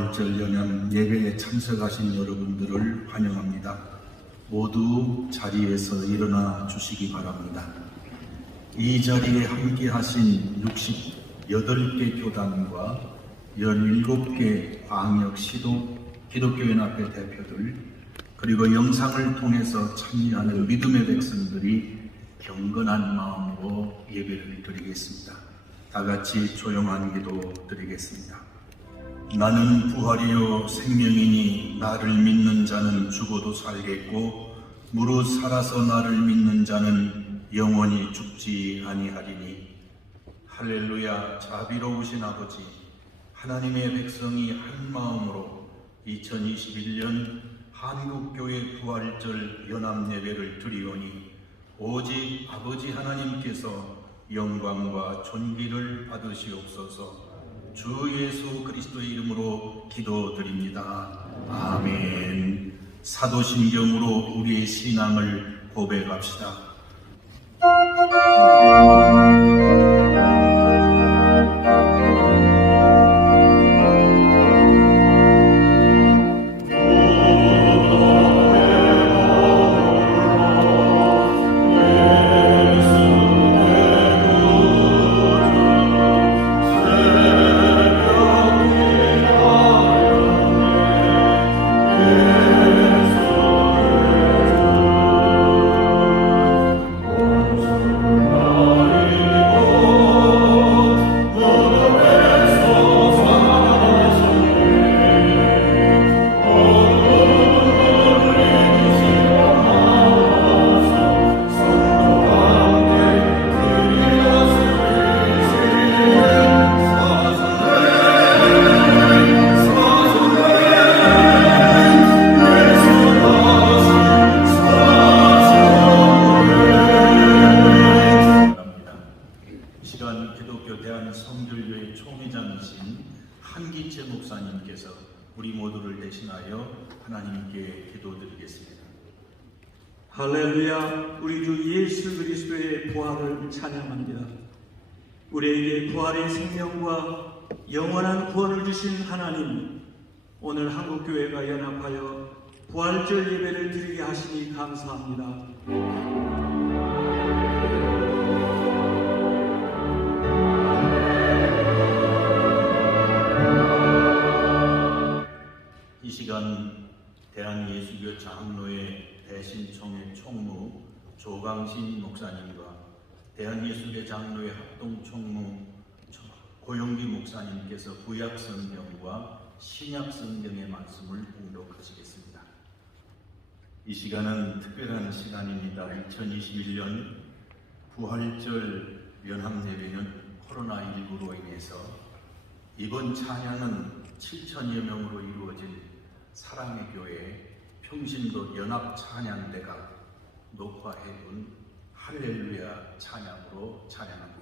부활절 연합 예배에 참석하신 여러분들을 환영합니다. 모두 자리에서 일어나 주시기 바랍니다. 이 자리에 함께 하신 68개 교단과 17개 광역 시도 기독교연합회 대표들, 그리고 영상을 통해서 참여하는 믿음의 백성들이 경건한 마음으로 예배를 드리겠습니다. 다 같이 조용한 기도 드리겠습니다. 나는 부활이요 생명이니 나를 믿는 자는 죽어도 살겠고 무릇 살아서 나를 믿는 자는 영원히 죽지 아니하리니. 할렐루야. 자비로우신 아버지, 하나님의 백성이 한 마음으로 2021년 한국교회 부활절 연합예배를 드리오니 오직 아버지 하나님께서 영광과 존귀를 받으시옵소서. 주 예수 그리스도의 이름으로 기도드립니다. 아멘. 사도신경으로 우리의 신앙을 고백합시다. 기독교 대한성결교회 총회장이신 한기채 목사님께서 우리 모두를 대신하여 하나님께 기도드리겠습니다. 할렐루야. 우리 주 예수 그리스도의 부활을 찬양합니다. 우리에게 부활의 생명과 영원한 구원을 주신 하나님, 오늘 한국교회가 연합하여 부활절 예배를 드리게 하시니 감사합니다. 이 시간 대한예수교 장로회 대신총회 총무 조강신 목사님과 대한예수교 장로회 합동총무 고용기 목사님께서 구약성경과 신약성경의 말씀을 봉독하시겠습니다. 이 시간은 특별한 시간입니다. 2021년 부활절 연합예배는 코로나19로 인해서 이번 찬양은 7,000여 명으로 이루어진 사랑의 교회 평신도 연합 찬양대가 녹화해둔 할렐루야 찬양으로 찬양합니다.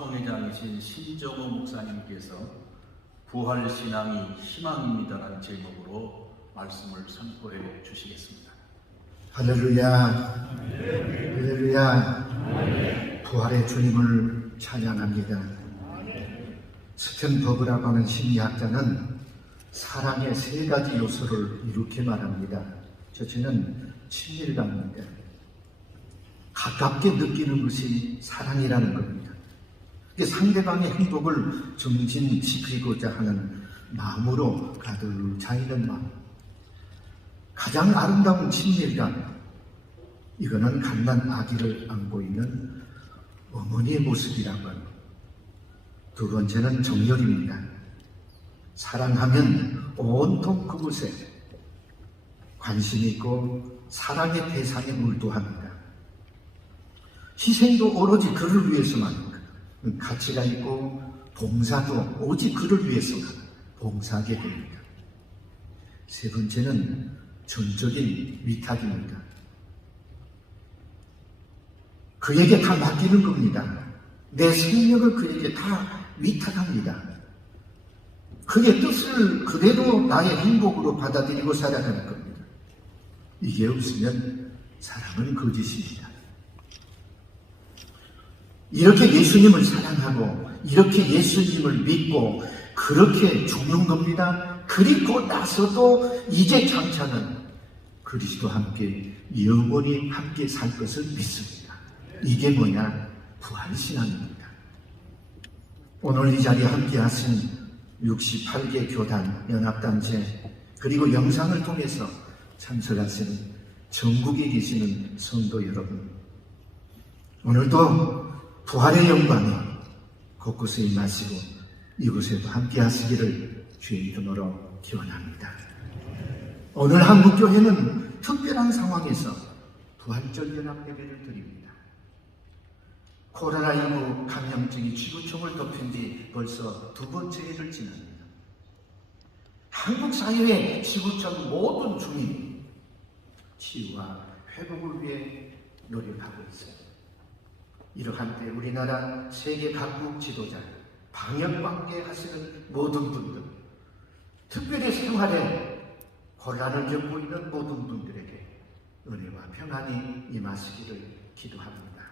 총회장이신 신정호 목사님께서 부활신앙이 희망입니다라는 제목으로 말씀을 선포해 주시겠습니다. 할렐루야, 할렐루야. 부활의 주님을 찬양합니다. 스텐 버그라고 하는 심리학자는 사랑의 세 가지 요소를 이렇게 말합니다. 첫째는 친밀감입니다. 가깝게 느끼는 것이 사랑이라는 겁니다. 상대방의 행복을 증진시키고자 하는 마음으로 가득 차 있는 마음. 가장 아름다운 친밀감, 이거는 갓난 아기를 안고 있는 어머니의 모습이라고 합니다. 두 번째는 정열입니다. 사랑하면 온통 그곳에 관심 있고 사랑의 대상에 몰두합니다. 희생도 오로지 그를 위해서만, 가치가 있고 봉사도 오직 그를 위해서만 봉사하게 됩니다. 세 번째는 전적인 위탁입니다. 그에게 다 맡기는 겁니다. 내 생명을 그에게 다 위탁합니다. 그의 뜻을 그대로 나의 행복으로 받아들이고 살아가는 겁니다. 이게 없으면 사랑은 거짓입니다. 이렇게 예수님을 사랑하고 이렇게 예수님을 믿고 그렇게 죽는 겁니다. 그리고 나서도 이제 장차는 그리스도와 함께 영원히 함께 살 것을 믿습니다. 이게 뭐냐? 부활신앙입니다. 오늘 이 자리에 함께 하신 68개 교단, 연합단체, 그리고 영상을 통해서 참석하시는 전국에 계시는 성도 여러분, 오늘도 부활의 영광이 곳곳에 임하시고 이곳에도 함께 하시기를 주의 이름으로 기원합니다. 오늘 한국교회는 특별한 상황에서 부활절 연합 예배를 드립니다. 코로나19 감염증이 지구촌을 덮인 지 벌써 두 번째 해를 지납니다. 한국 사회의 지구촌 모든 주민 치유와 회복을 위해 노력하고 있습니다. 이러한 때 우리나라 세계 각국 지도자, 방역관계 하시는 모든 분들, 특별히 생활에 곤란을 겪고 있는 모든 분들에게 은혜와 평안이 임하시기를 기도합니다.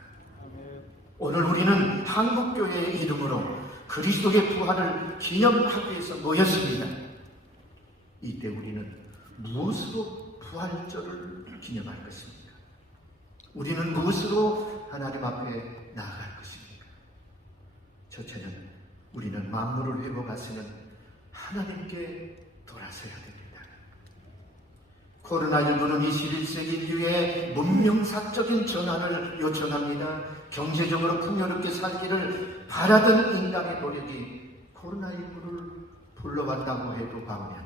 오늘 우리는 한국교회의 이름으로 그리스도의 부활을 기념하기 위해서 모였습니다. 이때 우리는 무엇으로 부활절을 기념할 것입니까? 우리는 무엇으로 하나님 앞에 나아갈 것입니까? 첫째는 우리는 만물을 회복하시는 하나님께 돌아서야 됩니다. 코로나19는 21세기 인류의 문명사적인 전환을 요청합니다. 경제적으로 풍요롭게 살기를 바라던 인간의 노력이 코로나19를 불러왔다고 해도 과언이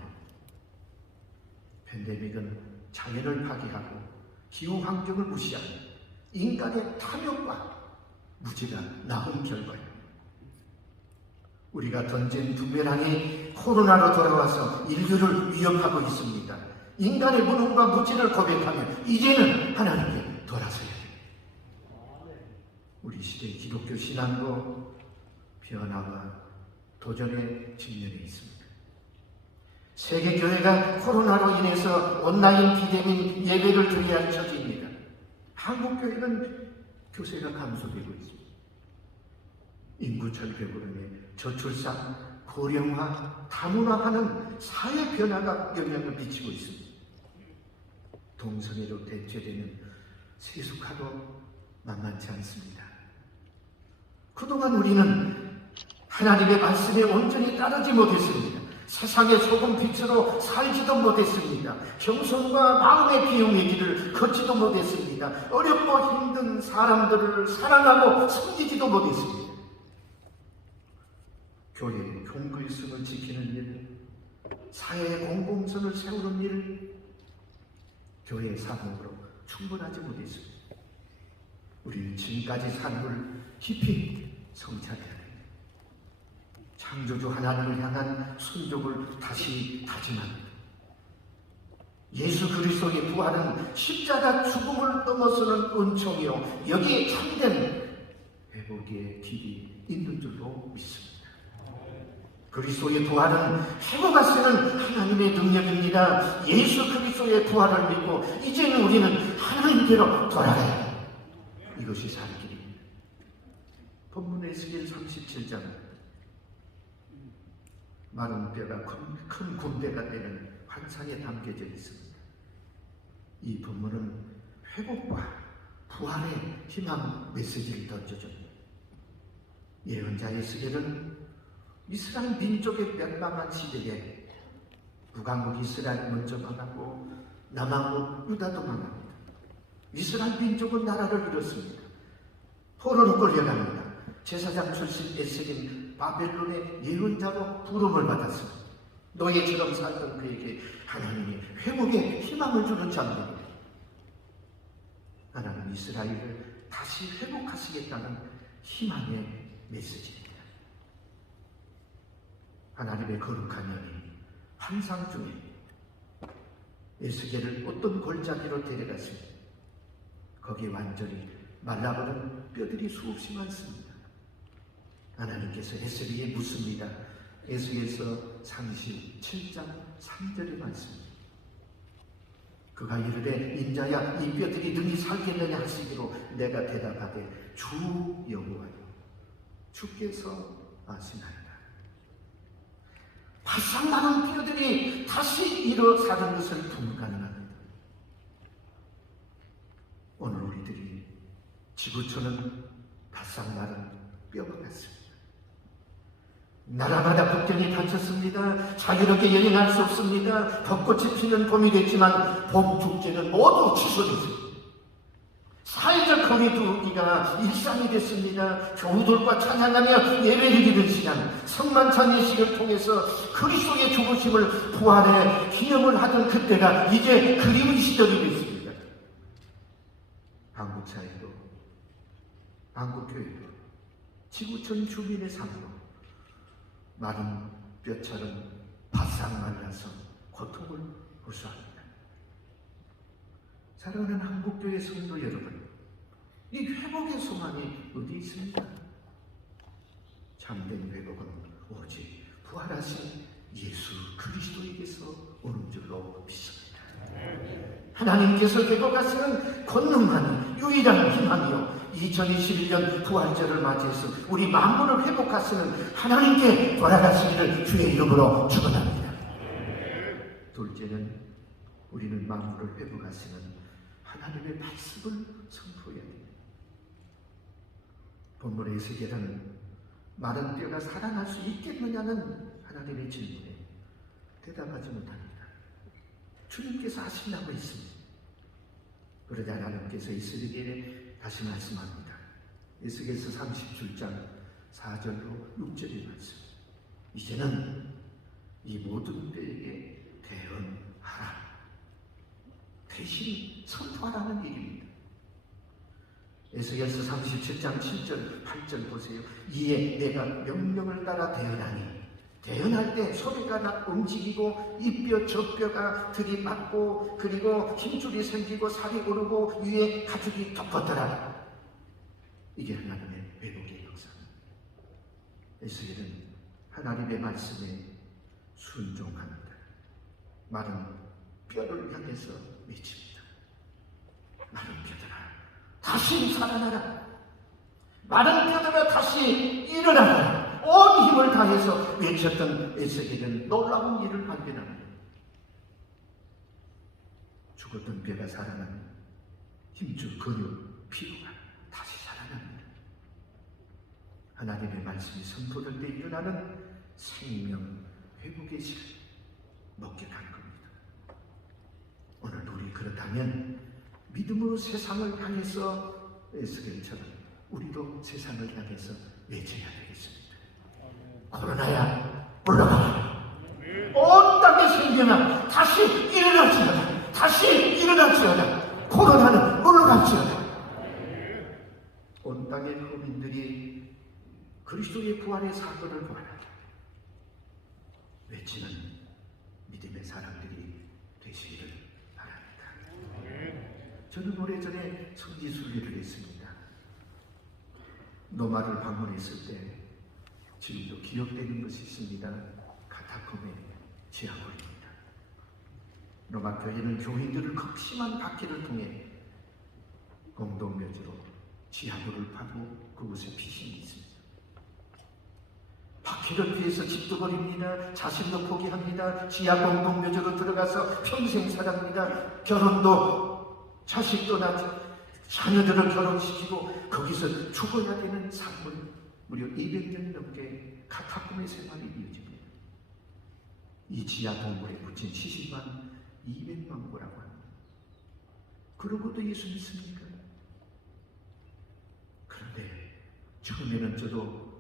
팬데믹은 자연을 파괴하고 기후환경을 무시하는 인간의 탐욕과 무지가 낳은 결과입니다. 우리가 던진 부메랑이 코로나로 돌아와서 인류를 위협하고 있습니다. 인간의 무능과 무지를 고백하며 이제는 하나님께 돌아서야 됩니다. 우리 시대의 기독교 신앙도 변화와 도전에 직면해 있습니다. 세계교회가 코로나로 인해서 온라인 비대면 예배를 드려야 할 처지입니다. 한국교회는 교세가 감소되고 있습니다. 인구 절벽으로 저출산, 고령화, 다문화하는 사회 변화가 영향을 미치고 있습니다. 동성애로 대체되는 세속화도 만만치 않습니다. 그동안 우리는 하나님의 말씀에 온전히 따르지 못했습니다. 세상의 소금 빛으로 살지도 못했습니다. 겸손과 마음의 비움의 길을 걷지도 못했습니다. 어렵고 힘든 사람들을 사랑하고 섬기지도 못했습니다. 교회의 공의성을 지키는 일, 사회의 공공성을 세우는 일, 교회의 사명으로 충분하지 못했습니다. 우리는 지금까지 삶을 깊이 성찰해야 합니다. 창조주 하나님을 향한 순종을 다시 다짐합니다. 예수 그리스도의 부활은 십자가 죽음을 넘어서는 은총이요, 여기에 참된 회복의 길이 있는 줄로 믿습니다. 그리스도의 부활은 회복하시는 하나님의 능력입니다. 예수 그리스도의 부활을 믿고 이제는 우리는 하나님께로 돌아가야 합니다. 이것이 살 길입니다. 본문 에스겔 37장 마른 뼈가 큰 군대가 되는 환상에 담겨져 있습니다. 이 본문은 회복과 부활의 희망 메시지를 던져줍니다. 예언자 에스겔은 이스라엘 민족의 멸망한 시대에 북왕국 이스라엘 먼저 망하고 남왕국 유다도 망합니다. 이스라엘 민족은 나라를 잃었습니다. 포로로 끌려갑니다. 제사장 출신 에스겔은 바벨론의 예언자로 부름을 받았습니다. 노예처럼 살던 그에게 하나님이 회복의 희망을 주는 장면입니다. 하나님 이스라엘을 다시 회복하시겠다는 희망의 메시지입니다. 하나님의 거룩한 영이 환상 중에 에스겔을 어떤 골짜기로 데려갔습니다. 거기에 완전히 말라버린 뼈들이 수없이 많습니다. 하나님께서 에스겔에게 묻습니다. 에스겔서 37장 3절의 말씀입니다. 그가 이르되 인자야 이 뼈들이 능히 살겠느냐 하시기로 내가 대답하되 주 여호와여 주께서 아시나이다. 바싹 마른 뼈들이 다시 일어서는 것은 불가능합니다. 오늘 우리들이 지구촌은 바싹 마른 뼈가 같습니다. 나라마다 국경이 닫혔습니다. 자유롭게 여행할 수 없습니다. 벚꽃이 피는 봄이 됐지만 봄 축제는 모두 취소됐습니다. 사회적 거리두기가 일상이 됐습니다. 교우들과 찬양하며 예배를 드리는 시간, 성만찬 예식을 통해서 그리스도의 죽으심을 부활의 기념을 하던 그때가 이제 그리운 시절이 됐습니다. 한국 사회도, 한국 교회도, 지구촌 주민의 삶도 마른 뼈처럼 바싹 말라서 고통을 호소합니다. 사랑하는 한국교회 성도 여러분, 이 회복의 소망이 어디 있습니까? 참된 회복은 오직 부활하신 예수 그리스도에게서 오는 줄로 믿습니다. 하나님께서 회복하시는 권능한 유일한 희망이요 2021년 부활절을 맞이해서 우리 만물을 회복하시는 하나님께 돌아가시기를 주의 이름으로 축원합니다. 둘째는 우리는 만물을 회복하시는 하나님의 말씀을 선포해야 됩니다. 본문의 에스겔은 마른 뼈가 살아날 수 있겠느냐는 하나님의 질문에 대답하지 못합니다. 주님께서 하신다고 했습니다. 그러자 하나님께서 에스겔에게 다시 말씀합니다. 에스겔서 37장 4절로 6절의 말씀. 이제는 이 모든 뼈에게 대언하라. 대신 선포하라는 얘기입니다. 에스겔서 37장 7절 8절 보세요. 이에 내가 명령을 따라 대언하니 대언할 때 소리가 움직이고 이 뼈 저 뼈가 들이받고 그리고 힘줄이 생기고 살이 오르고 위에 가죽이 덮었더라. 이게 하나님의 회복의 역사입니다. 에스겔은 하나님의 말씀에 순종합니다. 마른 뼈를 향해서 외칩니다. 마른 뼈들아 다시 살아나라. 마른 뼈들아 다시 일어나라. 온 힘을 다해서 외쳤던 에스겔은 놀라운 일을 발견합니다. 죽었던 뼈가 살아나는 힘줄 근육 피부가 다시 살아납니다. 하나님의 말씀이 선포될 때 일어나는 생명 회복의 시간 목격한 겁니다. 오늘 우리 그렇다면 믿음으로 세상을 향해서 에스겔처럼 우리도 세상을 향해서 외쳐야 되겠습니다. 코로나야 올라가라. 온 땅의 생명아 다시 일어날지어다. 다시 일어날지어다. 코로나는 물러갈지어다. 온 땅의 국민들이 그리스도의 부활의 사건을 보아라. 외치는 믿음의 사람들이 되시기를 바랍니다. 저는 오래전에 성지순례를 했습니다. 노마를 방문했을 때 기억되는 것이 있습니다. 카타콤의 지하골입니다. 로마 교회는 교인들을 극심한 박해를 통해 공동묘지로 지하골을 파고 그곳에 피신이 있습니다. 박해를 피해서 집도 버립니다. 자신도 포기합니다. 지하 공동묘지로 들어가서 평생 살아갑니다. 결혼도 자식도 낳지, 자녀들을 결혼시키고 거기서 죽어야 되는 삶을 무려 200년 넘게 카타콤의 생활이 이어집니다. 이 지하 동굴에 묻힌 70만 200만 고라고 합니다. 그러고도 예수 믿습니까? 그런데 처음에는 저도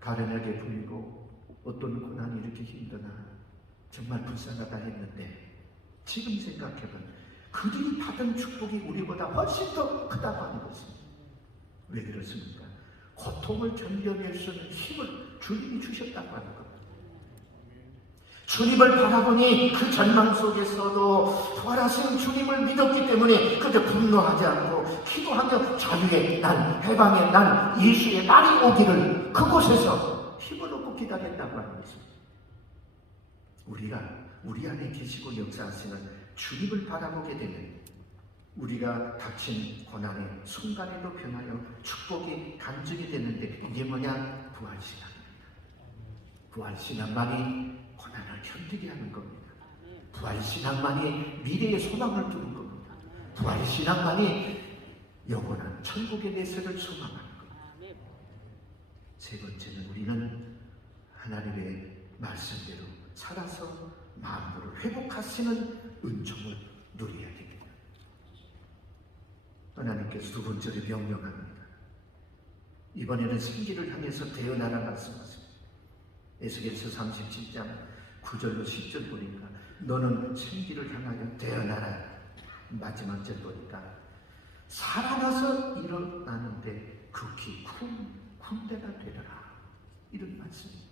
가련하게 보이고 어떤 고난이 이렇게 힘드나 정말 불쌍하다 했는데 지금 생각해보면 그들이 받은 축복이 우리보다 훨씬 더 크다고 하는 것입니다. 왜 그렇습니까? 고통을 견뎌낼 수 있는 힘을 주님이 주셨다고 하는 겁니다. 주님을 바라보니 그 절망 속에서도 부활하신 주님을 믿었기 때문에 그저 분노하지 않고 기도하며 자유의 날, 해방의 날, 예수의 날이 오기를 그곳에서 힘을 얻고 기다렸다고 하는 것입니다. 우리가 우리 안에 계시고 역사하시는 주님을 바라보게 되면 우리가 닥친 고난의 순간에도 변하여 축복이 간증이 되는데 이게 뭐냐? 부활신앙입니다. 부활신앙만이 고난을 견디게 하는 겁니다. 부활신앙만이 미래의 소망을 두는 겁니다. 부활신앙만이 영원한 천국의 내세를 소망하는 겁니다. 세 번째는 우리는 하나님의 말씀대로 살아서 만물을 회복하시는 은총을 누려야 됩니다. 하나님께서 두 번째로 명령합니다. 이번에는 생기를 향해서 대언하라 말씀하십니다. 에스겔서 37장 9절로 10절 보니까 너는 생기를 향하여 대언하라. 마지막 절 보니까 살아나서 일어나는데 극히 큰 군대가 되더라. 이런 말씀입니다.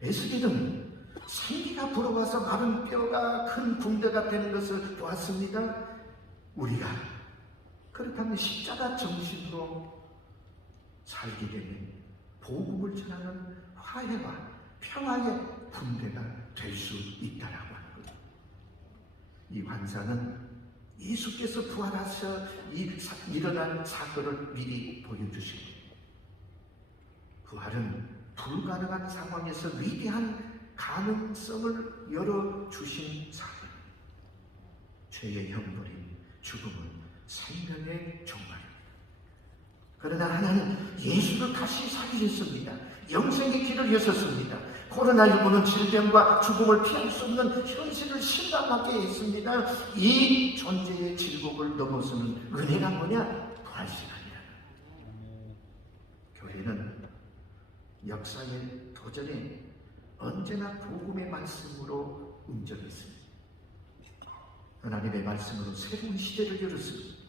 에스겔은 생기가 불어와서 마른 뼈가 큰 군대가 되는 것을 보았습니다. 우리가 그렇다면 십자가 정신으로 살게 되면 복음을 전하는 화해와 평화의 군대가 될 수 있다라고 하는 거죠. 이 환상은 예수께서 부활하셔 일어난 사건을 미리 보여주십니다. 부활은 불가능한 상황에서 위대한 가능성을 열어주신 사건. 죄의 형벌인 죽음은 생명의 종말입니다. 그러나 하나님 예수를 다시 살리셨습니다. 영생의 길을 여셨습니다. 코로나19는 질병과 죽음을 피할 수 없는 현실을 실감하게 했습니다. 이 존재의 질곡을 넘어서는 은혜가 뭐냐? 부활신앙이라. 교회는 역사의 도전에 언제나 복음의 말씀으로 움직였습니다. 하나님의 말씀으로 새로운 시대를 열었습니다.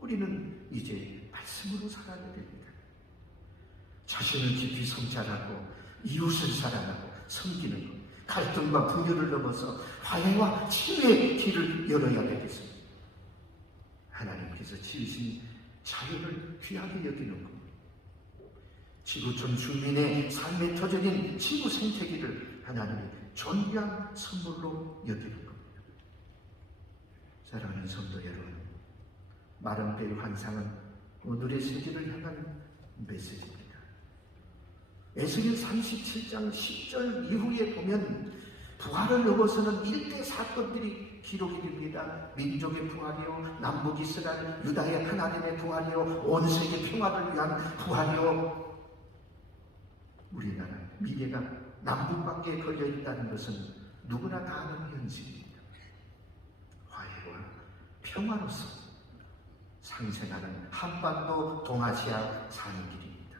우리는 이제 말씀으로 살아야 됩니다. 자신을 깊이 성찰하고 이웃을 사랑하고 섬기는 것, 갈등과 분열을 넘어서 화해와 치유의 길을 열어야 되겠습니다. 하나님께서 지으신 자연을 귀하게 여기는 것, 지구촌 주민의 삶의 터전인 지구 생태계를 하나님의 존귀한 선물로 여기는 겁니다. 사랑하는 성도 여러분, 마른 뼈의 환상은 오늘의 세계를 향한 메시지입니다. 에스겔 37장 10절 이후에 보면 부활을 넘어서는 일대 사건들이 기록이 됩니다. 민족의 부활이요, 남북 이스라엘, 유다의 하나님의 부활이요, 온 세계 평화를 위한 부활이요. 우리나라 미래가 남북관계에 걸려 있다는 것은 누구나 다 아는 현실입니다. 화해와 평화로서 상생하는 한반도 동아시아 사는 길입니다.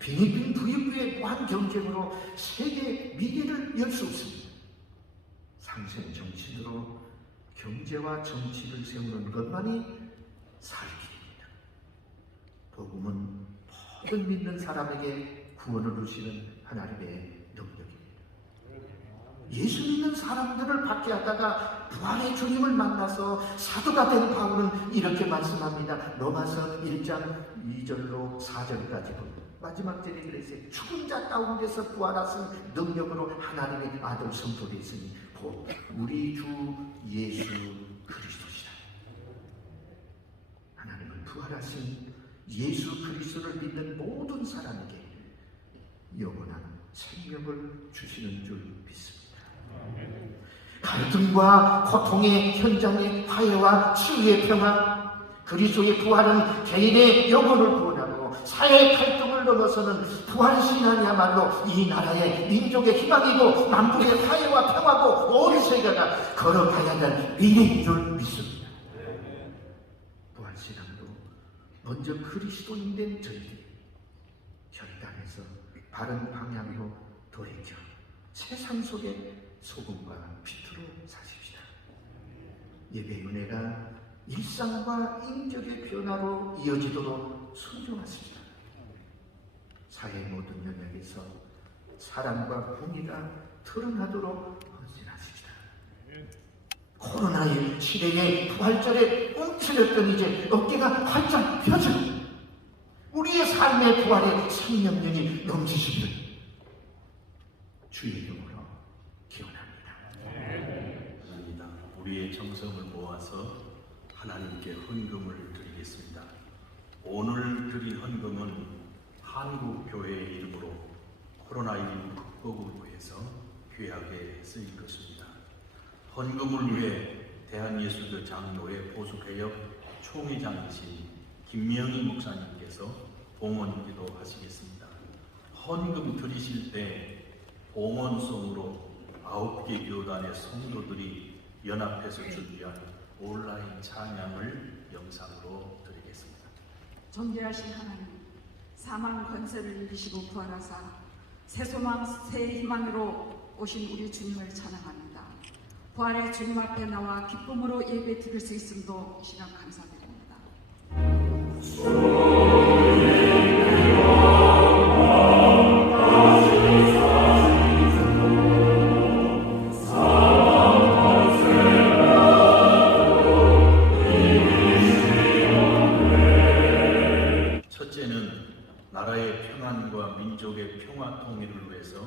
필리핀 부유부의 무한 경쟁으로 세계 미래를 열 수 없습니다. 상생 정치로 경제와 정치를 세우는 것만이 살 길입니다. 복음은 모든 믿는 사람에게 구원을 주시는 하나님의 능력입니다. 예수 믿는 사람들을 박해하다가 부활의 주님을 만나서 사도가 된 바울은 이렇게 말씀합니다. 로마서 1장 2절로 4절까지 봅니다. 마지막 절에 그랬어요. 죽은 자 가운데서 부활하신 능력으로 하나님의 아들 선포되었으니 곧 우리 주 예수 그리스도시라. 하나님은 부활하신 예수 그리스도를 믿는 모든 사람에게 영원한 생명을 주시는 줄 믿습니다. 갈등과 고통의 현장의 화해와 치유의 평화, 그리스도의 부활은 개인의 영혼을 구원하고 사회의 갈등을 넘어서는 부활신앙이야말로 이 나라의 민족의 희망이고 만국의 화해와 평화고 온 세계가 걸어가야 될 미래인 줄 믿습니다. 부활신앙도 먼저 그리스도인 된 저희들이 결단해서 바른 방향으로 돌이켜 세상 속에 소금과 빛으로 사십시다. 예배 은혜가 일상과 인격의 변화로 이어지도록 순종하십시다. 사회 모든 영역에서 사랑과 공의가 드러나도록 헌신하십시다. 코로나 시대의 부활절에 움츠렸던 이제 어깨가 활짝 펴져 우리의 삶의 부활의 생명력이 넘치시길 주의 이름으로 기원합니다. 감사합니다. 우리의 정성을 모아서 하나님께 헌금을 드리겠습니다. 오늘 드릴 헌금은 한국교회의 이름으로 코로나19 극복을 위해서 귀하게 쓰일 것입니다. 헌금을 위해 대한예수교 장로회 보수개혁 총회장이신 김명희 목사님께서 봉헌기도 하시겠습니다. 헌금 드리실 때 봉헌송으로 9개 교단의 성도들이 연합해서 준비한 온라인 찬양을 영상으로 드리겠습니다. 존귀하신 하나님, 사망 권세를 이기시고 부활하사 새 소망 새 희망으로 오신 우리 주님을 찬양합니다. 부활의 주님 앞에 나와 기쁨으로 예배 드릴 수 있음도 이 시간 감사드립니다. 나라의 평안과 민족의 평화 통일을 위해서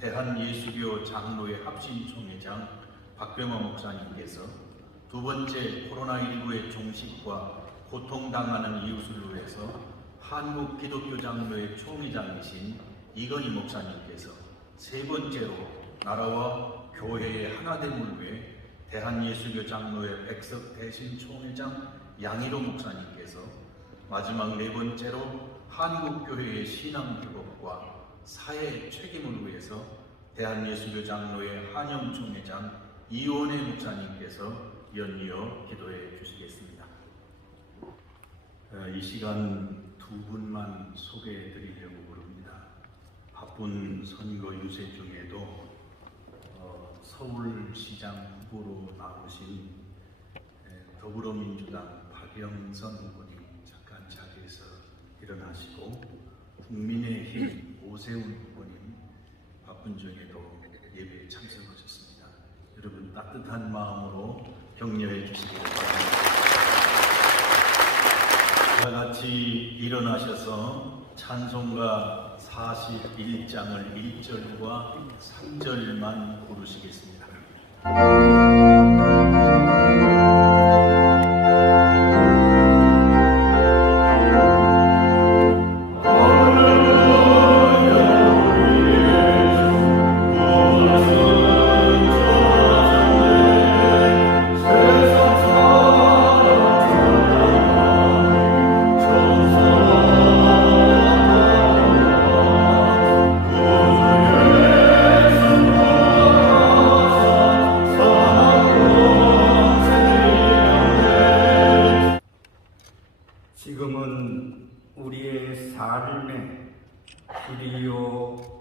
대한예수교 장로회 합심총회장 박병호 목사님께서 두 번째 코로나19의 종식과 고통당하는 이웃을 위해서 한국기독교장로회 총회장이신 이건희 목사님께서 세 번째로 나라와 교회의 하나됨을 위해 대한예수교 장로회 백석 대신총회장 양희로 목사님께서 마지막 네 번째로 한국교회의 신앙기복과 사회 책임을 위해서 대한예수교 장로회 한영총회장 이원혜 목사님께서 연이어 기도해 주시겠습니다. 이 시간 두 분만 소개해 드리려고 그럽니다. 바쁜 선거 유세 중에도 서울시장 후보로 나오신 더불어민주당 박영선 후보님 잠깐 자리에서 일어나시고 국민의힘 오세훈 후보님 바쁜 중에도 예배에 참석하셨습니다. 여러분 따뜻한 마음으로 격려해 주시기 바랍니다. 다 같이 일어나셔서 찬송가 41장을 1절과 3절만 부르시겠습니다. 지금은 우리의 삶의 길이요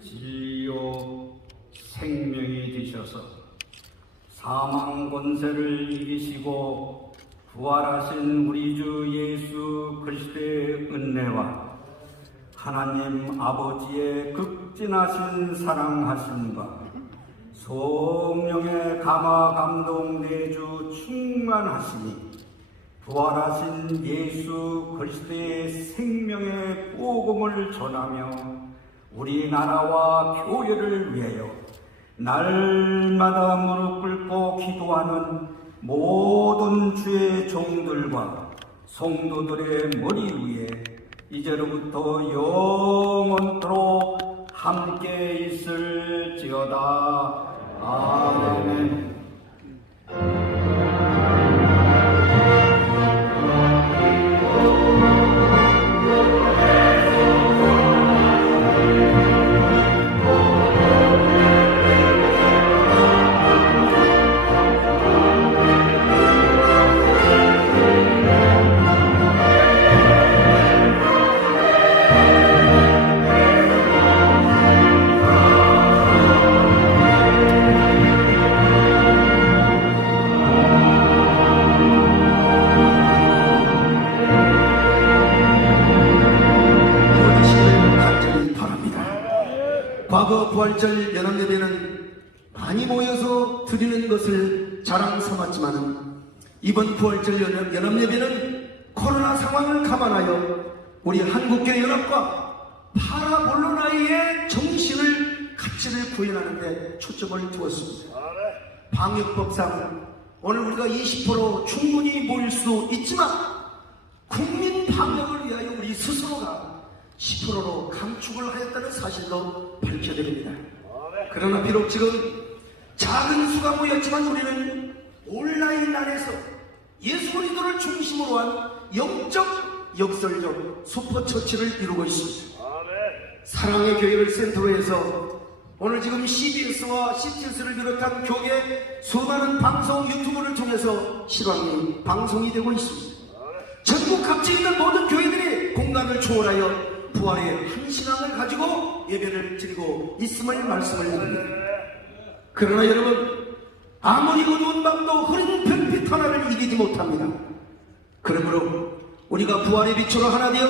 진리요 생명이 되셔서 사망 권세를 이기시고 부활하신 우리 주 예수 그리스도의 은혜와 하나님 아버지의 극진하신 사랑하심과 성령의 감화 감동 내주 충만하시니 부활하신 예수 그리스도의 생명의 복음을 전하며 우리나라와 교회를 위하여 날마다 무릎 꿇고 기도하는 모든 주의 종들과 성도들의 머리 위에 이제로부터 영원토록 함께 있을지어다. 아멘. 과거 부활절 연합예배는 많이 모여서 드리는 것을 자랑 삼았지만 이번 부활절 연합예배는 코로나 상황을 감안하여 우리 한국교회 연합과 파라볼로나이의 정신을 가치를 구현하는 데 초점을 두었습니다. 방역법상 오늘 우리가 20% 충분히 모일 수 있지만 국민 방역을 위하여 우리 스스로가 10%로 감축을 하였다는 사실도 밝혀드립니다. 그러나 비록 지금 작은 수가 모였지만 우리는 온라인 안에서 예수 그리스도를 중심으로 한 영적, 역설적 슈퍼처치를 이루고 있습니다. 사랑의 교회를 센터로 해서 오늘 지금 CBS와 CTS를 비롯한 교계 수많은 방송 유튜브를 통해서 실황이 방송이 되고 있습니다. 전국 각지에 있는 모든 교회들이 공간을 초월하여 부활의 한 신앙을 가지고 예배를 드리고 있음을 말씀을 드립니다. 그러나 여러분, 아무리 어두운 밤도 흐린 별빛 하나를 이기지 못합니다. 그러므로 우리가 부활의 빛으로 하나 되어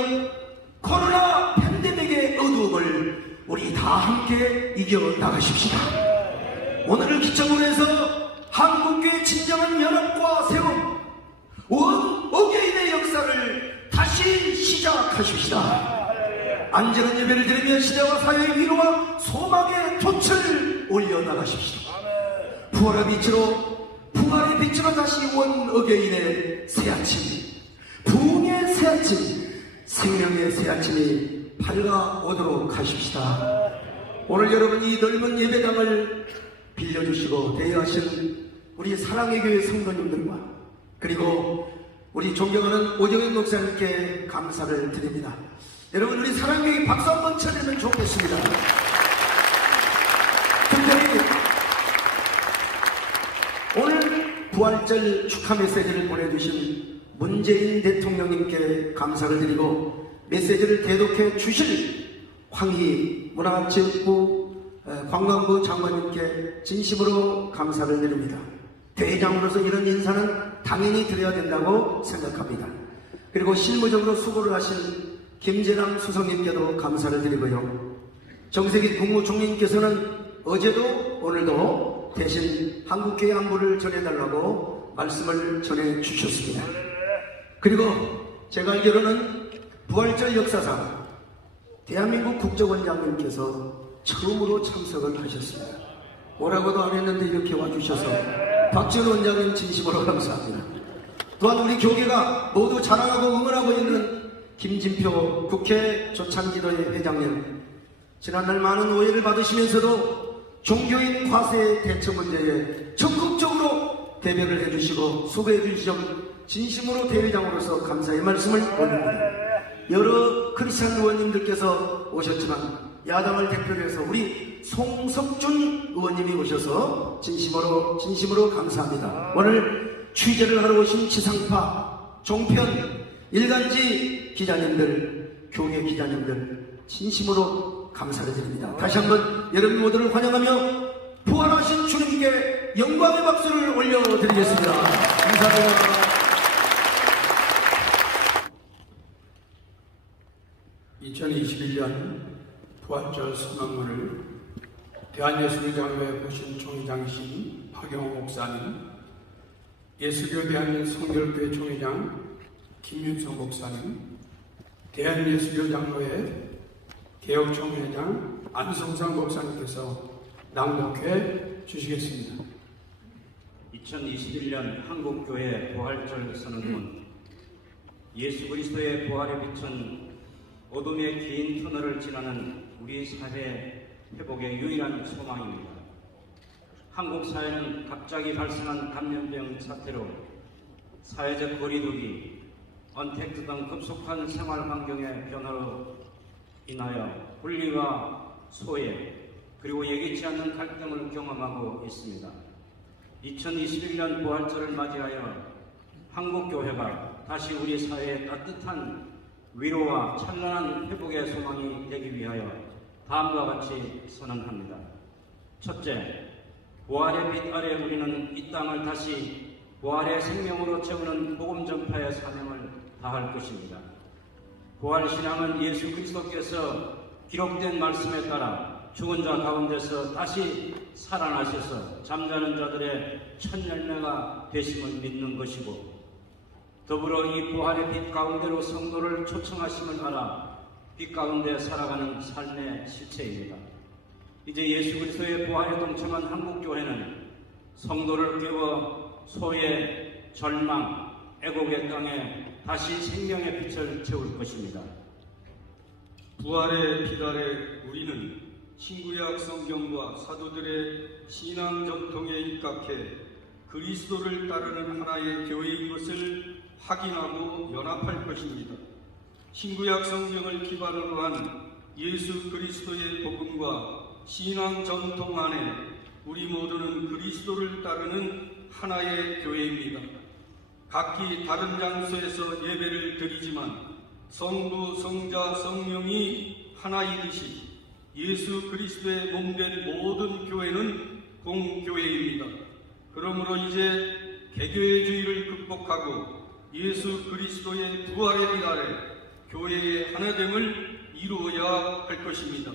코로나 팬데믹의 어두움을 우리 다 함께 이겨나가십시다. 오늘을 기점으로 해서 한국교회의 진정한 연합과 세움, 원 어게인의 역사를 다시 시작하십시다. 안전한 예배를 드리며 시대와 사회의 위로와 소망의 돛을 올려나가십시다. 부활의 빛으로 다시 원 어게인의 새아침, 부흥의 새아침, 생명의 새아침이 밝아오도록 하십시다. 오늘 여러분 이 넓은 예배당을 빌려주시고 대여하신 우리 사랑의 교회 성도님들과 그리고 우리 존경하는 오정현 목사님께 감사를 드립니다. 여러분 우리 사랑교회 박수 한번 쳐주면 좋겠습니다. 특별히 오늘 부활절 축하 메시지를 보내주신 문재인 대통령님께 감사를 드리고 메시지를 대독해 주실 황희 문화체육부 관광부 장관님께 진심으로 감사를 드립니다. 대장으로서 이런 인사는 당연히 드려야 된다고 생각합니다. 그리고 실무적으로 수고를 하신 김재남 수석님께도 감사를 드리고요. 정세기 국무총리님께서는 어제도 오늘도 대신 한국교회 안부를 전해달라고 말씀을 전해주셨습니다. 그리고 제가 알기로는 부활절 역사상 대한민국 국정원장님께서 처음으로 참석을 하셨습니다. 뭐라고도 안 했는데 이렇게 와주셔서 박지원 원장님 진심으로 감사합니다. 또한 우리 교계가 모두 자랑하고 응원하고 있는 김진표 국회 조찬기도회 회장님, 지난날 많은 오해를 받으시면서도 종교인 과세 대처 문제에 적극적으로 대변을 해주시고 수고해 주시죠. 진심으로 대회장으로서 감사의 말씀을 올립니다. 여러 크리스찬 의원님들께서 오셨지만 야당을 대표로 해서 우리 송석준 의원님이 오셔서 진심으로 감사합니다. 오늘 취재를 하러 오신 지상파, 종편, 일간지 기자님들, 교계 기자님들 진심으로 감사를 드립니다. 다시 한번 여러분 모두를 환영하며 부활하신 주님께 영광의 박수를 올려드리겠습니다. 감사합니다. 2021년 부활절 소망문을 대한예수교장로회 보신 총회장이신 박영호 목사님, 예수교 대한성결교회 총회장 김윤성 목사님, 대한예수교장로회 개혁총회장 안성상 목사님께서 낭독해 주시겠습니다. 2021년 한국교회 부활절 선언문. 예수 그리스도의 부활에 비춘 어둠의 긴 터널을 지나는 우리 사회 회복의 유일한 소망입니다. 한국 사회는 갑자기 발생한 감염병 사태로 사회적 거리두기, 언택트 등 급속한 생활 환경의 변화로 인하여 분리와 소외, 그리고 예기치 않는 갈등을 경험하고 있습니다. 2021년 부활절을 맞이하여 한국교회가 다시 우리 사회에 따뜻한 위로와 찬란한 회복의 소망이 되기 위하여 다음과 같이 선언합니다. 첫째, 부활의 빛 아래 우리는 이 땅을 다시 부활의 생명으로 채우는 복음 전파의 사명을 다할 것입니다. 부활신앙은 예수 그리스도께서 기록된 말씀에 따라 죽은 자 가운데서 다시 살아나셔서 잠자는 자들의 첫 열매가 되심을 믿는 것이고, 더불어 이 부활의 빛 가운데로 성도를 초청하심을 알아 빛 가운데 살아가는 삶의 실체입니다. 이제 예수 그리스도의 부활에 동참한 한국교회는 성도를 깨워 소외, 절망, 애곡의 땅에 다시 생명의 빛을 채울 것입니다. 부활의 빛 아래 우리는 신구약 성경과 사도들의 신앙 전통에 입각해 그리스도를 따르는 하나의 교회인 것을 확인하고 연합할 것입니다. 신구약 성경을 기반으로 한 예수 그리스도의 복음과 신앙 전통 안에 우리 모두는 그리스도를 따르는 하나의 교회입니다. 각기 다른 장소에서 예배를 드리지만 성부, 성자, 성령이 하나이듯이 예수 그리스도의 몸된 모든 교회는 공교회입니다. 그러므로 이제 개교회주의를 극복하고 예수 그리스도의 부활의 빛 아래 교회의 하나됨을 이루어야 할 것입니다.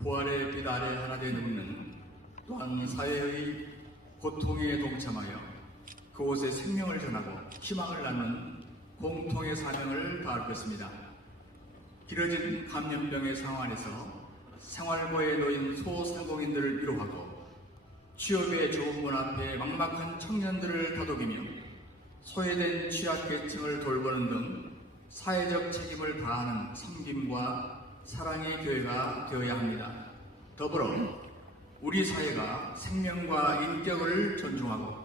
부활의 빛 아래 하나된 우리는 또한 사회의 고통에 동참하여 그곳에 생명을 전하고 희망을 낳는 공통의 사명을 다할 것입니다. 길어진 감염병의 상황 안에서 생활고에 놓인 소상공인들을 위로하고 취업의 좋은 문 앞에 막막한 청년들을 다독이며 소외된 취약계층을 돌보는 등 사회적 책임을 다하는 섬김과 사랑의 교회가 되어야 합니다. 더불어 우리 사회가 생명과 인격을 존중하고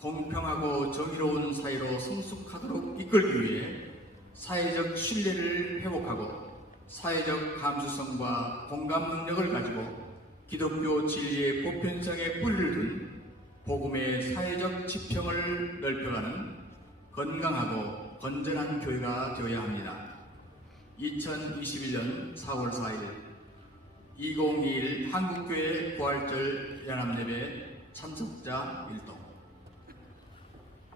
공평하고 정의로운 사회로 성숙하도록 이끌기 위해 사회적 신뢰를 회복하고 사회적 감수성과 공감 능력을 가지고 기독교 진리의 보편성에 뿌리를 둔 복음의 사회적 지평을 넓혀가는 건강하고 건전한 교회가 되어야 합니다. 2021년 4월 4일 2021 한국교회 부활절 연합예배 참석자 일동.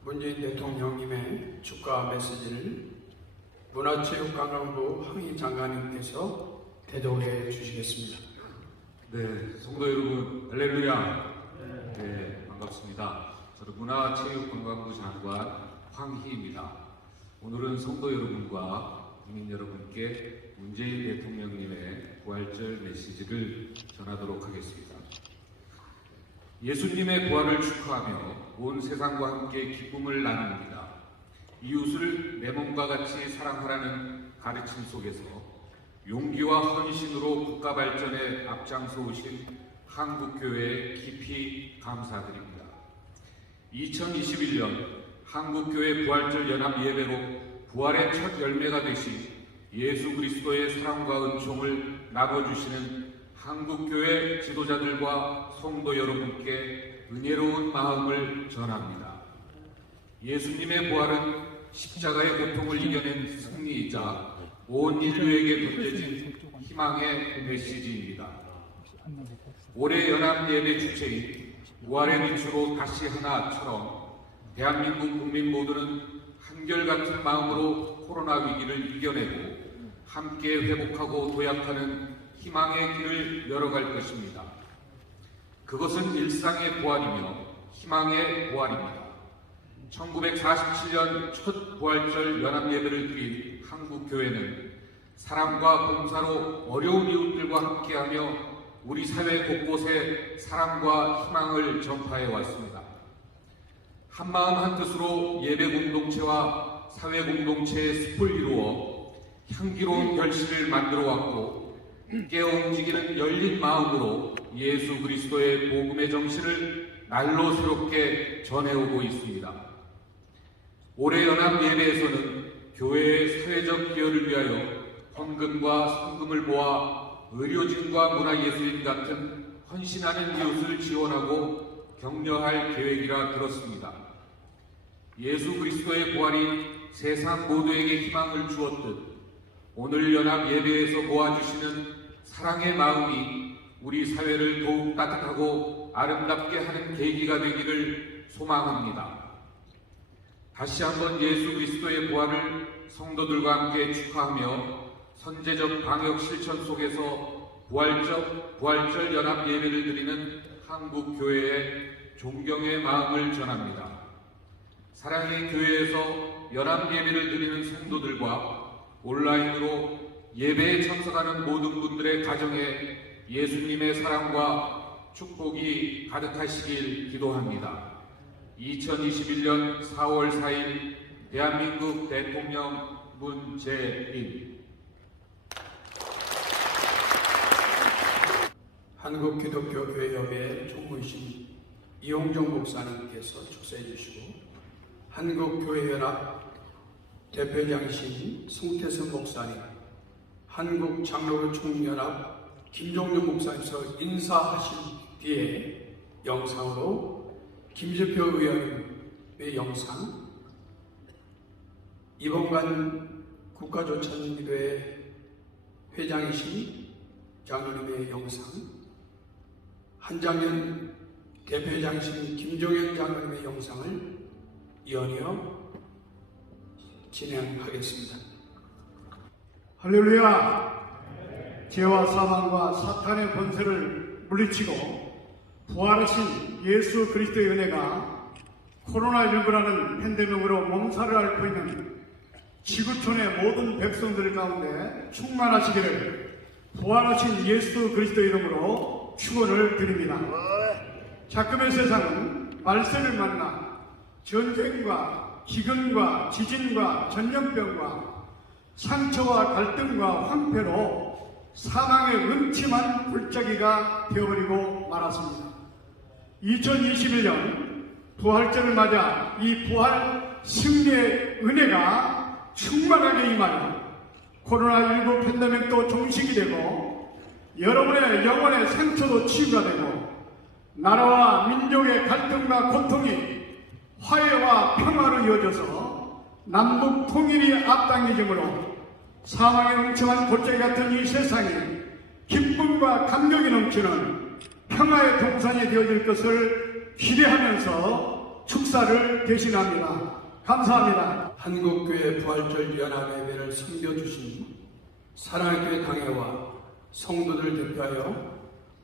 문재인 대통령님의 축하 메시지를 문화체육관광부 황희 장관님께서 대독해 주시겠습니다. 네, 성도 여러분, 할렐루야. 네, 반갑습니다. 저는 문화체육관광부 장관 황희입니다. 오늘은 성도 여러분과 국민 여러분께 문재인 대통령님의 부활절 메시지를 전하도록 하겠습니다. 예수님의 부활을 축하하며 온 세상과 함께 기쁨을 나눕니다. 이웃을 내 몸과 같이 사랑하라는 가르침 속에서 용기와 헌신으로 국가 발전에 앞장서 오신 한국교회에 깊이 감사드립니다. 2021년 한국교회 부활절 연합 예배로 부활의 첫 열매가 되신 예수 그리스도의 사랑과 은총을 나눠주시는 한국교회 지도자들과 성도 여러분께 은혜로운 마음을 전합니다. 예수님의 부활은 십자가의 고통을 이겨낸 승리이자 온 인류에게 던져진 희망의 메시지입니다. 올해 연합 예배 주체인 부활의 빛으로 다시 하나처럼 대한민국 국민 모두는 한결같은 마음으로 코로나 위기를 이겨내고 함께 회복하고 도약하는 희망의 길을 열어갈 것입니다. 그것은 일상의 부활이며 희망의 부활입니다. 1947년 첫 부활절 연합예배를 드린 한국교회는 사랑과 봉사로 어려운 이웃들과 함께하며 우리 사회 곳곳에 사랑과 희망을 전파해 왔습니다. 한마음 한뜻으로 예배 공동체와 사회 공동체의 숲을 이루어 향기로운 결실을 만들어 왔고 깨어 움직이는 열린 마음으로 예수 그리스도의 복음의 정신을 날로 새롭게 전해오고 있습니다. 올해 연합 예배에서는 교회의 사회적 기여를 위하여 헌금과 성금을 모아 의료진과 문화예술인 같은 헌신하는 이웃을 지원하고 격려할 계획이라 들었습니다. 예수 그리스도의 부활이 세상 모두에게 희망을 주었듯 오늘 연합 예배에서 모아주시는 사랑의 마음이 우리 사회를 더욱 따뜻하고 아름답게 하는 계기가 되기를 소망합니다. 다시 한번 예수 그리스도의 부활을 성도들과 함께 축하하며 선제적 방역 실천 속에서 부활절 연합 예배를 드리는 한국 교회의 존경의 마음을 전합니다. 사랑의 교회에서 연합 예배를 드리는 성도들과 온라인으로 예배에 참석하는 모든 분들의 가정에 예수님의 사랑과 축복이 가득하시길 기도합니다. 2021년 4월 4일 대한민국 대통령 문재인. 한국기독교교회협의 총무이신 이용정 목사님께서 축사해 주시고 한국교회연합 대표장이신 송태선 목사님, 한국장로교총연합 김종준 목사님께서 인사하신 뒤에 영상으로 김재표 의원의 영상, 이봉관 국가조찬기도회 회장이신 장로님의 영상, 한장년 대표장이신 김종현 장로님의 영상을 이어서 진행하겠습니다. 할렐루야! 죄와 사망과 사탄의 권세를 물리치고 부활하신 예수 그리스도의 은혜가 코로나19라는 팬데믹으로 몸살을 앓고 있는 지구촌의 모든 백성들 가운데 충만하시기를 부활하신 예수 그리스도의 이름으로 축원을 드립니다. 자금의 세상은 말세를 만나 전쟁과 기근과 지진과 전염병과 상처와 갈등과 황폐로 사망의 음침한 골짜기가 되어버리고 말았습니다. 2021년 부활절을 맞아 이 부활 승리의 은혜가 충만하게 임하여 코로나19 팬데믹도 종식이 되고 여러분의 영혼의 상처도 치유가 되고 나라와 민족의 갈등과 고통이 화해와 평화로 이어져서 남북 통일이 앞당겨지므로 사망의 음침한 골짜기 같은 이 세상이 기쁨과 감격이 넘치는 평화의 동산이 되어질 것을 기대하면서 축사를 대신합니다. 감사합니다. 한국교회 부활절 연합예배를 섬겨주신 사랑의 교회 강해와 성도들 대표하여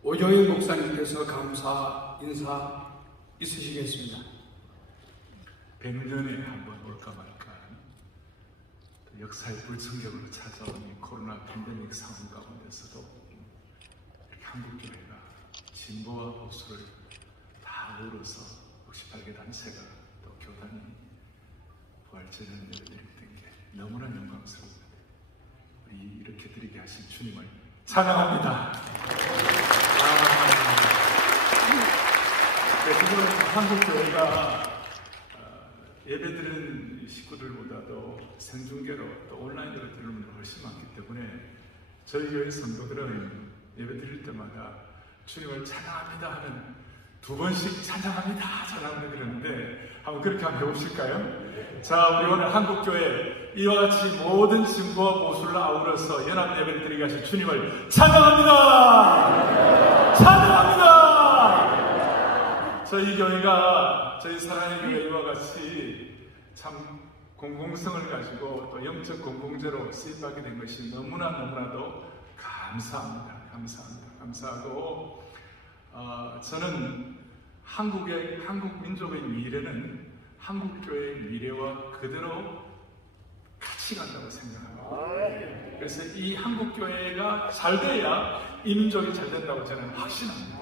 오정인 목사님께서 감사 인사 있으시겠습니다. 100년에 한 번 올까 말까 역사의 불성격으로 찾아온 이 코로나 팬데믹 상황 가운데서도 이렇게 한국교회가 진보와 보수를 다 어우러서 68개 단체가 또 교단이 부활절을 드리게 된 게 너무나 영광스럽습니다. 우리 이렇게 드리게 하신 주님을 찬양합니다. 지금 한국교회가 예배드리는 식구들보다도 생중계로 또 온라인으로 들으는 분들이 훨씬 많기 때문에 저희 교회 성도들은 예배 드릴 때마다 주님을 찬양합니다 하는 2번씩 찬양합니다 그러는데 한번 그렇게 한번 해보실까요? 자, 우리 오늘 한국교회 이와 같이 모든 진보와 보수를 아우러서 연합 예배를 드리게 하신 주님을 찬양합니다. 찬양합니다. 저희 교회가 저희 사랑의 교회 이와 같이 참 공공성을 가지고 또 영적 공공재로 쓰임받게 된 것이 너무나도 감사합니다. 감사하고 저는 한국 민족의 미래는 한국교회의 미래와 그대로 같이 간다고 생각합니다. 그래서 이 한국교회가 잘 돼야 이 민족이 잘 된다고 저는 확신합니다.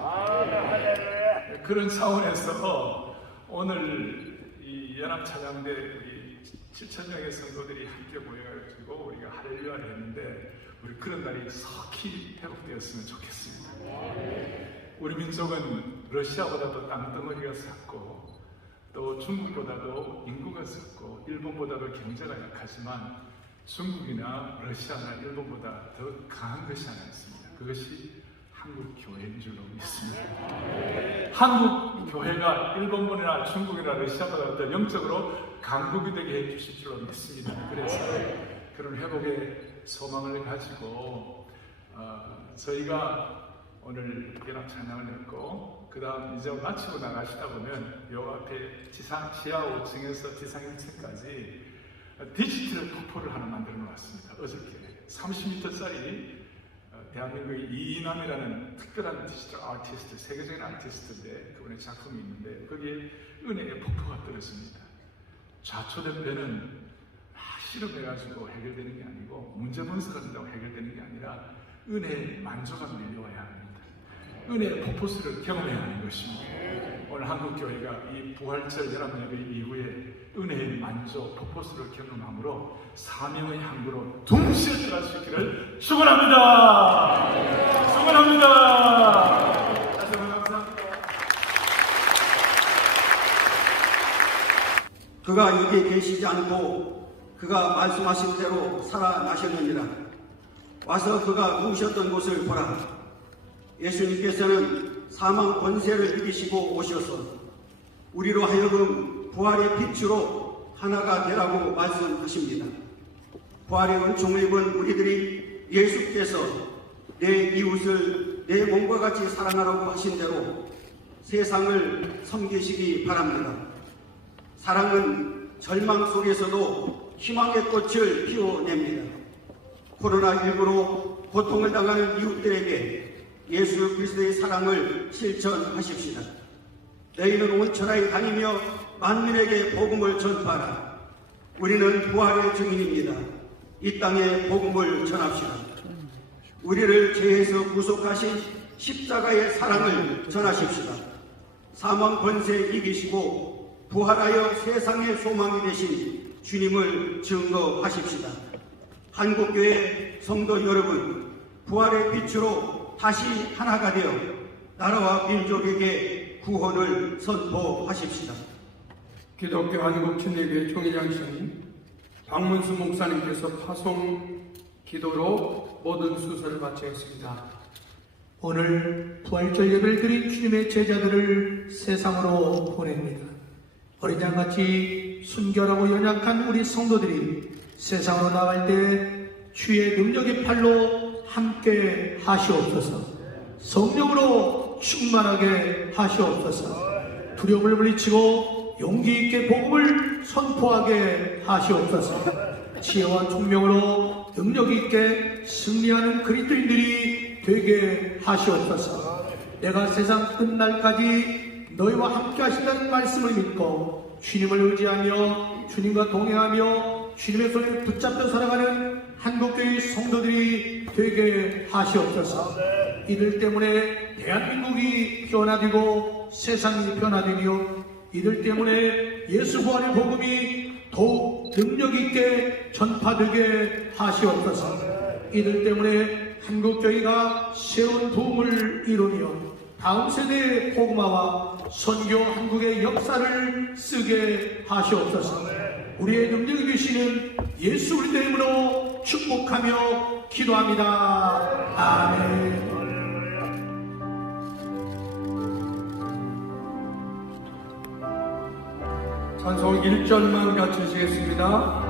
그런 차원에서 오늘 이 연합찬양대 우리 7,000명의 성도들이 함께 모여가지고 우리가 할렐루야를 했는데 우리 그런 날이 속히 회복되었으면 좋겠습니다. 우리 민족은 러시아보다도 땅덩어리가 작고 또 중국보다도 인구가 적고 일본보다도 경제가 약하지만 중국이나 러시아나 일본보다 더 강한 것이 하나 있습니다. 그것이 한국 교회인 줄로 믿습니다. 한국 교회가 일본이나 중국이나 러시아보다 더 영적으로 강국이 되게 해주실 줄로 믿습니다. 그래서 그런 회복의 소망을 가지고 저희가 오늘 연합 찬양을 했고 그 다음 이제 마치고 나가시다 보면 요 앞에 지하 5층에서 지상 1층까지 디지털 폭포를 하나 만들어 놓았습니다. 어저께 30m짜리 대한민국의 이인남이라는 특별한 디지털 아티스트, 세계적인 아티스트인데 그분의 작품이 있는데 거기에 은혜의 폭포가 떨어집니다. 좌초대표는 실험해가지고 해결되는 게 아니고 문제 분석을 한다고 해결되는 게 아니라 은혜의 만족감을 내려와야 합니다. 은혜의 폭포수를 경험해야 하는 것입니다. 오늘 한국교회가 이 부활절 연합예배 이후에 은혜의 만족 폭포수를 경험함으로 사명의 항구로 동시에 들어갈 수 있기를 축원합니다. 다시 한번 감사합니다. 그가 여기에 계시지 않고 그가 말씀하신 대로 살아나셨느니라. 와서 그가 누우셨던 곳을 보라. 예수님께서는 사망 권세를 이기시고 오셔서 우리로 하여금 부활의 빛으로 하나가 되라고 말씀하십니다. 부활의 은총을 입은 우리들이 예수께서 내 이웃을 내 몸과 같이 사랑하라고 하신 대로 세상을 섬기시기 바랍니다. 사랑은 절망 속에서도 희망의 꽃을 피워냅니다. 코로나19로 고통을 당하는 이웃들에게 예수 그리스도의 사랑을 실천하십시다. 너희는 온 천하에 다니며 만민에게 복음을 전파하라. 우리는 부활의 증인입니다. 이 땅에 복음을 전합시다. 우리를 죄에서 구속하신 십자가의 사랑을 전하십시다. 사망 권세 이기시고 부활하여 세상의 소망이 되신 주님을 증거하십시다. 한국교회 성도 여러분, 부활의 빛으로 다시 하나가 되어 나라와 민족에게 구원을 선포하십시다. 기독교 한국 침례교회 총회장이신 박문수 목사님께서 파송 기도로 모든 수서를 마치겠습니다. 오늘 부활절 예배를 드린 주님의 제자들을 세상으로 보냅니다. 어린 양같이 순결하고 연약한 우리 성도들이 세상으로 나갈 때 주의 능력의 팔로 함께 하시옵소서. 성령으로 충만하게 하시옵소서. 두려움을 물리치고 용기 있게 복음을 선포하게 하시옵소서. 지혜와 총명으로 능력 있게 승리하는 그리스도인들이 되게 하시옵소서. 내가 세상 끝날까지 너희와 함께 하신다는 말씀을 믿고 주님을 의지하며 주님과 동행하며 주님의 손에 붙잡혀 살아가는 한국교회 성도들이 되게 하시옵소서. 이들 때문에 대한민국이 변화되고 세상이 변화되며 이들 때문에 예수 부활의 복음이 더욱 능력있게 전파되게 하시옵소서. 이들 때문에 한국교회가 새로운 부흥을 이루며 다음 세대의 복음화와 선교 한국의 역사를 쓰게 하시옵소서. 우리의 능력이 되시는 예수 그리스도의 이름으로 축복하며 기도합니다. 아멘. 찬송 1절만 같이 주시겠습니다.